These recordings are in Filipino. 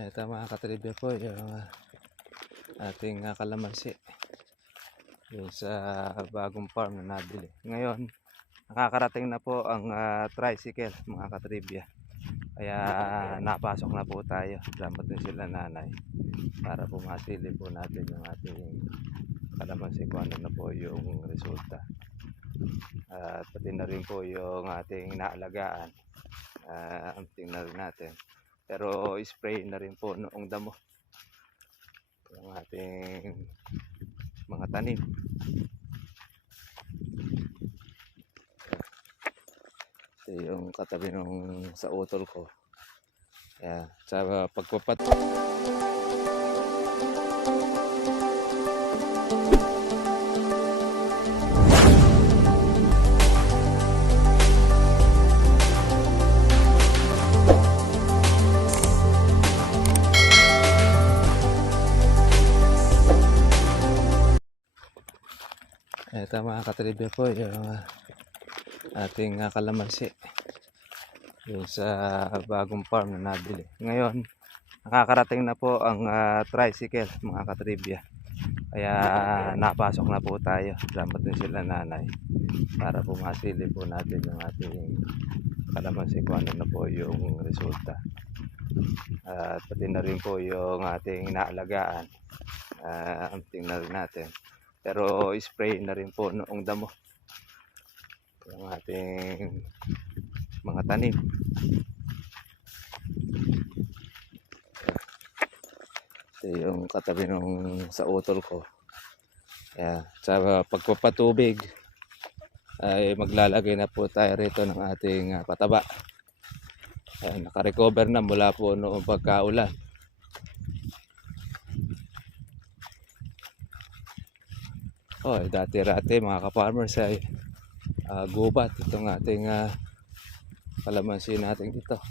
Ito mga katribya po yung ating kalamansi yung sa bagong farm na nabili. Ngayon, nakakarating na po ang tricycle mga katribya. Kaya napasok na po tayo. Dapat din sila nanay para pumasili po natin yung ating kalamansi kung ano na po yung resulta. At pati na rin po yung ating inaalagaan. Tingnan rin natin. Pero spray na rin po noong damo yung ating mga tanim. Ito yung katabi nung sa utol ko. Kaya sa pagpapat ito mga katribya po yung ating kalamansi yung sa bagong farm na nabili. Ngayon, nakakarating na po ang tricycle mga katribya. Kaya napasok na po tayo. Dapat din sila nanay para pumasili po natin yung ating kalamansi kung ano na po yung resulta. At pati na rin po yung ating inaalagaan. Tingnan rin natin. Pero spray na rin po noong damo yung ating mga tanim. Ito yung katabi nung sa utol ko. Kaya sa pagpapatubig ay maglalagay na po tayo rito ng ating pataba. Naka-recover na mula po noong pagkaulan. Dati-rati mga ka-farmers ay gubat itong ating kalamansi natin dito.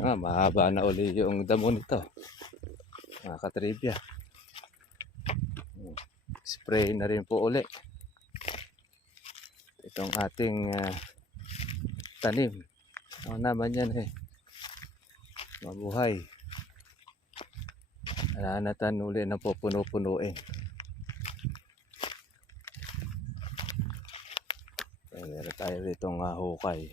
Mahaba na uli yung damo nito mga katribya. Spray na rin po uli itong ating tanim. Ano naman yan mabuhay. Nanatan uli na po puno-punuin. Meron tayo ditong hukay.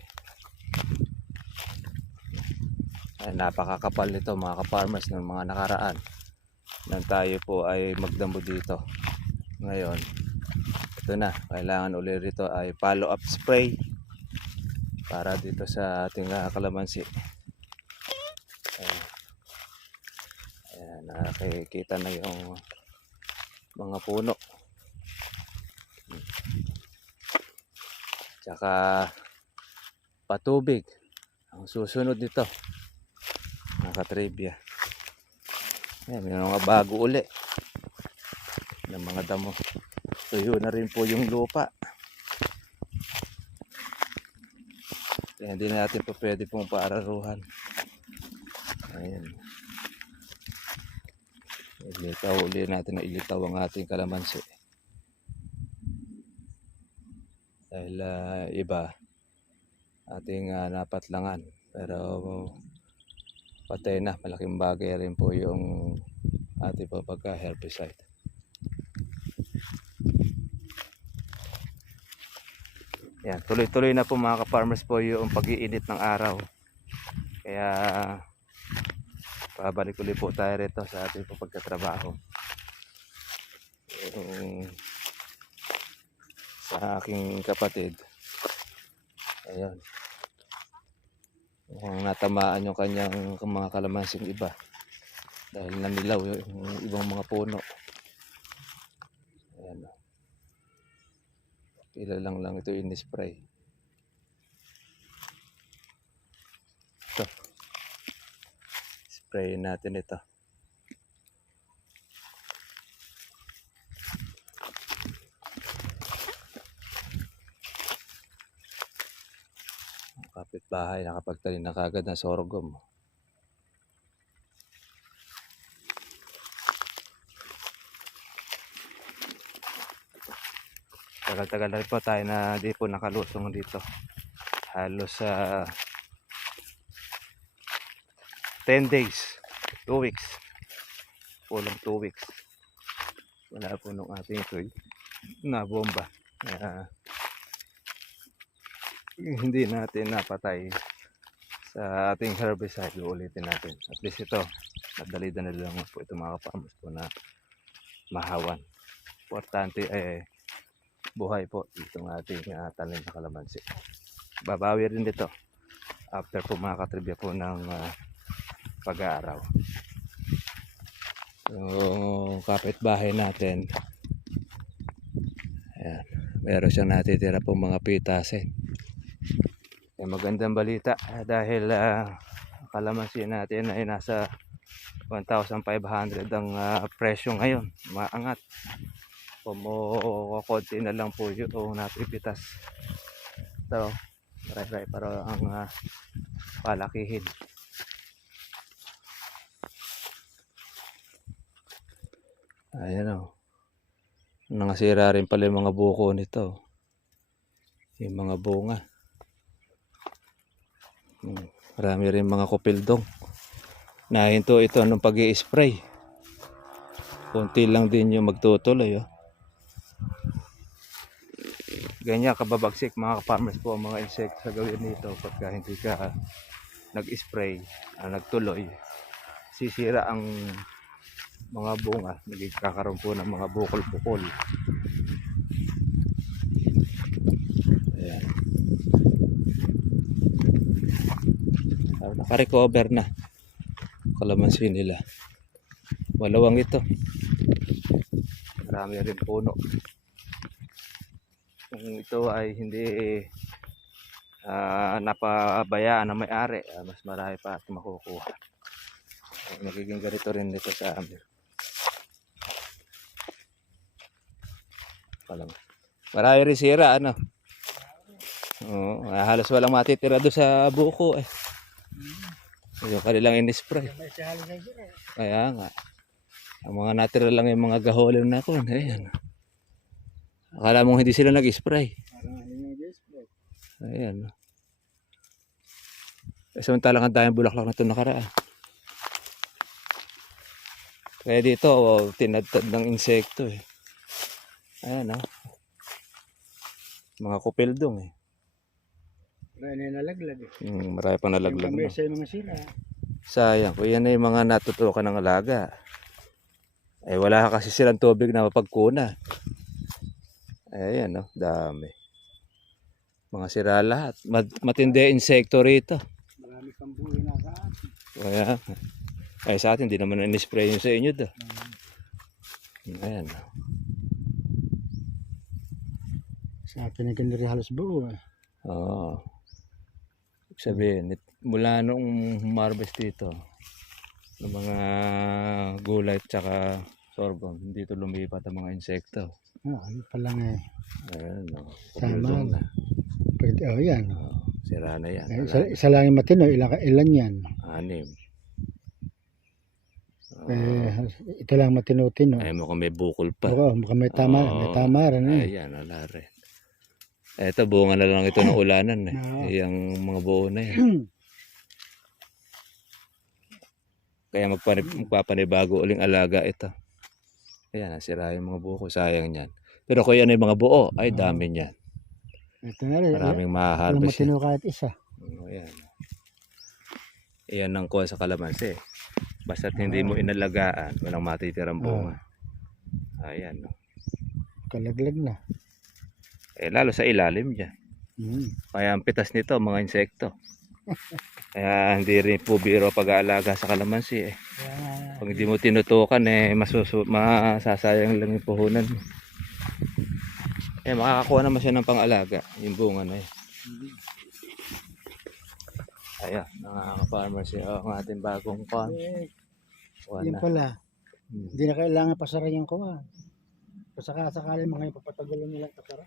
Napakakapal nito mga ka-farmers ng mga nakaraan nang tayo po ay magdamo dito. Ngayon, ito na, kailangan ulit rito ay follow up spray para dito sa ating kalamansi. Ayan, nakikita na yung mga puno. Tsaka patubig ang susunod dito mga katribya. Ayan, may mga bago uli ng mga damo. Tuyo na rin po yung lupa. Kaya hindi natin po pwede pong paararuhan. Ayan. Ilitaw uli natin na ilitaw ang ating kalamansi. Dahil iba ating napatlangan, pero patay na. Malaking bagay rin po yung ating pagka-herbicide. Yan, tuloy-tuloy na po mga ka-farmers po yung pag-iinit ng araw. Kaya pabalik ulit po tayo rito sa ating pagkatrabaho. Sa aking kapatid, ayun, natamaan yung kanyang mga kalamansing iba dahil nanilaw yung ibang mga puno. Ayan, pila lang ito in-spray. Ito, spray natin ito. Kapitbahay nakapagtanim na kagad ng sorghum. Tagal-tagal na rin po tayo na di po nakalusong dito. Halos 10 days, 2 weeks. Kulang 2 weeks. Wala po nung ating ito na bomba. Kaya hindi natin napatay sa ating herbicide. Ulitin natin. At least ito, madali-dali lang po ito mga kapamos po na mahawan. Importante buhay po itong ating tanim na kalamansi. Babawi rin dito after po mga katribya po ng pag-aaraw. So, kapitbahay natin, ayan, meron siyang natitira pong mga pitasin. Magandang balita dahil kalamansi natin ay nasa 1,500 ang presyo ngayon. Maangat. Kumukonti na lang po yung napipitas. Ito, maray-ray para ang palakihin. Ayan o. Nangasira rin pala yung mga buko nito. Yung mga bunga. Marami rin mga kupildong. Nahinto ito nung pag-i-spray. Kunti lang din yung magtutuloy. Oh. Ganyan kababagsik mga farmers po ang mga insekto sa gawin nito. Pagka hindi ka nag-spray, nagtuloy, sisira ang mga bunga, nagkakaroon po ng mga bukol-bukol. Ayan. Naka-recover na kalamansi nila. Malawang ito. Marami rin puno. Kung ito ay hindi napabayaan ng may-ari, mas marami pa at makukuha. Magiging ganito rin dito sa amin. Marami rin sira, ano? Oo, halos walang matitira doon sa buko eh. Yung kanilang in-spray. Kaya nga. Ang mga natira lang yung mga gaholin na ko. Ayan. Akala mong hindi sila nag-spray. Ayan. Samantalang ang daming bulaklak na ito nakaraan. Kaya dito, tinadtad ng insekto eh. Ayan oh. Mga kupildong eh. Marami nalaglag eh. Marami pang nalaglag na. Sa mga sila. Sayang, kung yan ay mga natutukan ng alaga. Eh wala kasi silang tubig na mapagkuna. Ayan oh, dami. Mga sira lahat. Matindi insekto rito. Marami kang buhay na ka. Kaya, ay sa atin, hindi naman in-spray yun sa inyo do. Ayan. Sa atin ay kaniri halos buo eh. Oo. Sabihin, mula noong harvest dito, ng mga gulay at saka sorghum, dito lumipat ang mga insekto. Ano pa lang eh. Ayan o. Sama na. Pwede, yan. Sira na yan. Isa lang yung matino, ilan yan? 6. Ito lang matino-tino. Ay mo kung may bukol pa. Oo, mukhang may tama rin eh. Ayan, wala rin. Ito, bunga na lang ito ng ulanan eh. Yung mga buo na yan. Kaya magpapanibago uling alaga ito. Ayan, nasira yung mga buko. Sayang yan. Pero kung yan ay mga buo, ay dami niyan. Ito na rin. Maraming Walang maharvest yan. matino kahit isa. Ayan. Iyan ang kuha sa kalamansi. Basta't hindi mo inalagaan, walang matitirang bunga. Ayan. Kalaglag na. Lalo sa ilalim dyan. Kaya ang pitas nito, mga insekto. Kaya hindi rin po biro pag-aalaga sa kalamansi eh. Pag hindi mo tinutukan masasayang lang yung puhunan mo. Makakakuha naman siya ng pang-alaga, yung bunga na yun. Ayan, nakaka-farmers ang ating bagong farm. Yun pala. Hindi na kailangan pasaran yung kuha. Pasaka-sakali mga ipapatagulan nilang pasara.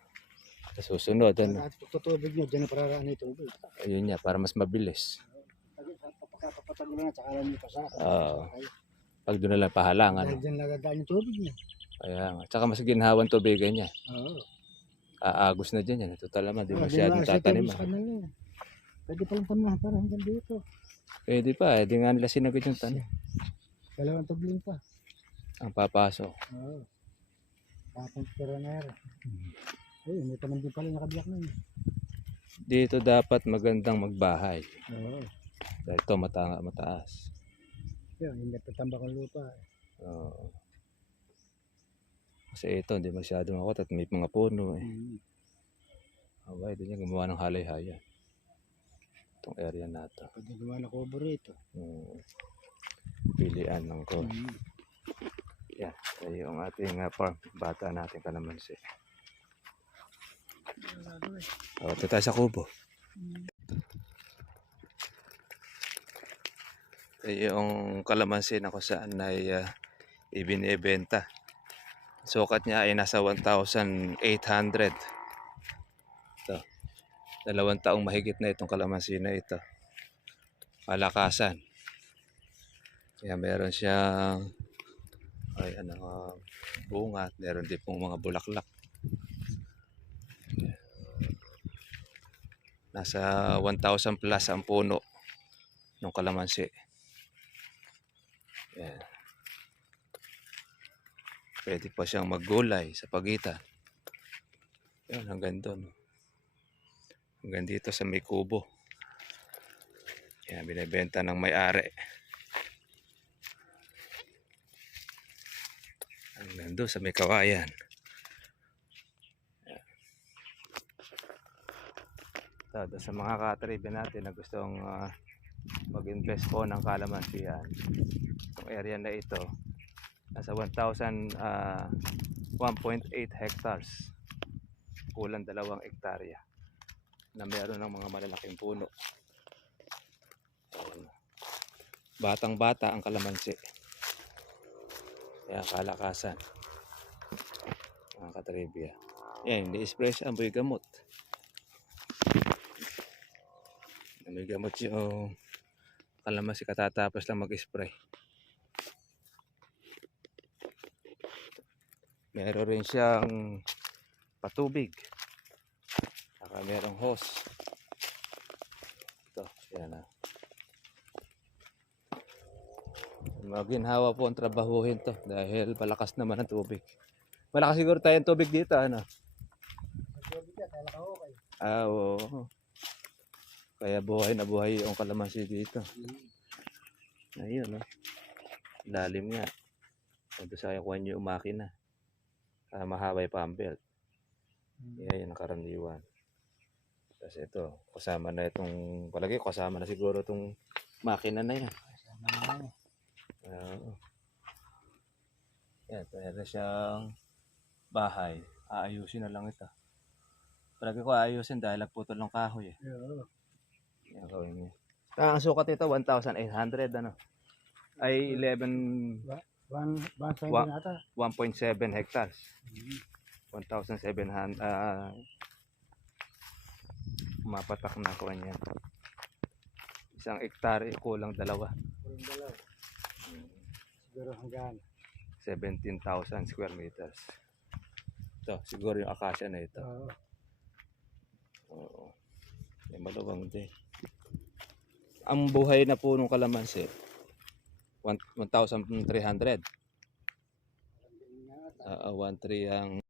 Sa susunod, At tutubig nyo, dyan na pararaan yung tubig. Ayun niya, para mas mabilis. Papatagulan at saka lang yung pasara. Pag doon na lang pahalangan. Dahil dyan nagadaan yung tubig niya. Ayan, at saka mas ginhawan tubigan niya. Oo. Aagos na dyan yan. Total naman, di masyadong tataniman. Pwede palang tamahan para hanggang dito. Pwede pa, di nga nila sinagot yung tanong. Dalawang tubling pa. Ang papasok. Oo. Tapos pero na rin. Ayun, may taman din pala nakabiyak na yun. Dito dapat magandang magbahay. Oo. Dahil ito mataas. Yun, hindi tatambak ang lupa. Oo. Kasi ito, hindi masyadong ako at may mga puno eh. Abay, doon yung gumawa ng halay-haya. Itong area na ito. Pwede gumawa na kubo rito. Pilian ng ko. Yan, ito yung ating farm. Bata natin kalamansi. Ito tayo sa kubo. Ito yung kalamansi na kung saan ay ibinibenta. Sukat niya ay nasa 1,800. Ito. 2 taong mahigit na itong kalamansi na ito. Palakasan. Kaya meron siyang bunga at meron din pong mga bulaklak. Nasa 1,000 plus ang puno ng kalamansi. Yan. Pwede pa siyang maggulay sa pagitan. Yan, hanggang doon. Hanggang dito sa may kubo. Yan, binibenta ng may-ari. Hanggang doon sa may kawayan. Yan. Ito, sa mga katribe natin na gustong mag-invest po ng kalamansian. Itong area na ito, nasa 1,000, 1.8 hectares. Kulang 2 hektarya na meron ng mga malalaking puno. Batang-bata ang kalamansi. Kaya kalakasan. Mga katribya. Yan, ni-spray siya, amoy gamot. Amoy gamot yung kalamansi katatapos lang mag-spray. Meron rin siyang patubig. Saka merong hose. Ito, yan na. Maginhawa po ang trabahuhin to dahil malakas naman ang tubig. Malakas siguro tayong tubig dito, ano? Oo. Kaya buhay na buhay yung kalamansi dito. Ayun, no? Lalim nga. Kung sa kuha niyo yung makina. Mahabay pa ang belt. Yan, nakaraniwan. Kasi ito, kasama na itong, palagi kasama na siguro itong makina na yan. Yan, meron siyang bahay. Aayusin na lang ito. Palagi ko aayusin dahil nagputol ng kahoy eh. Yan, gawin niya. Ang sukat ito, 1,800 ano? Ay 11... 1.7 hectares. 1,700 mapatak na ko niyan. 1 hektare kulang 2. Siguro hanggang 17,000 square meters. Ito, siguro yung akasya na ito. Oo. May maluwang din. Ang buhay na punong kalamansi 1,300. 1,300 ang